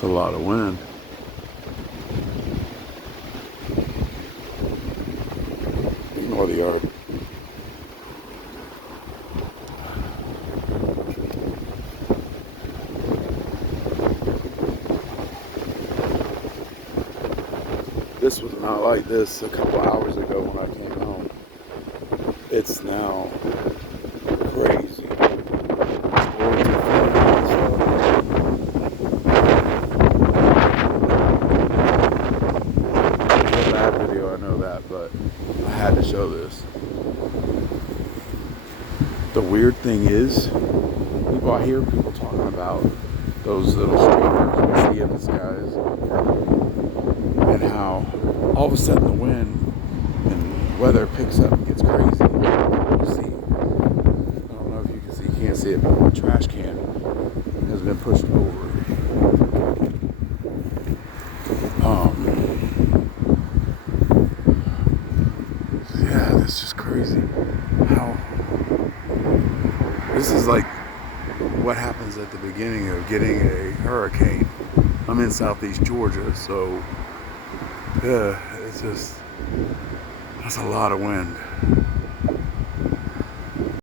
It's a lot of wind. Ignore the yard. This was not like this a couple hours ago when I came home. It's now crazy. It's a bad video, I know that, but I had to show this. The weird thing is, I hear people talking about those little streamers we see in the skies, and how all of a sudden the wind and weather picks up and gets crazy. You see, I don't know if you can see, you can't see it, but the trash can has been pushed over. Yeah, that's just crazy. How this is like what happens at the beginning of getting a hurricane. I'm in southeast Georgia, so yeah, it's just, that's a lot of wind.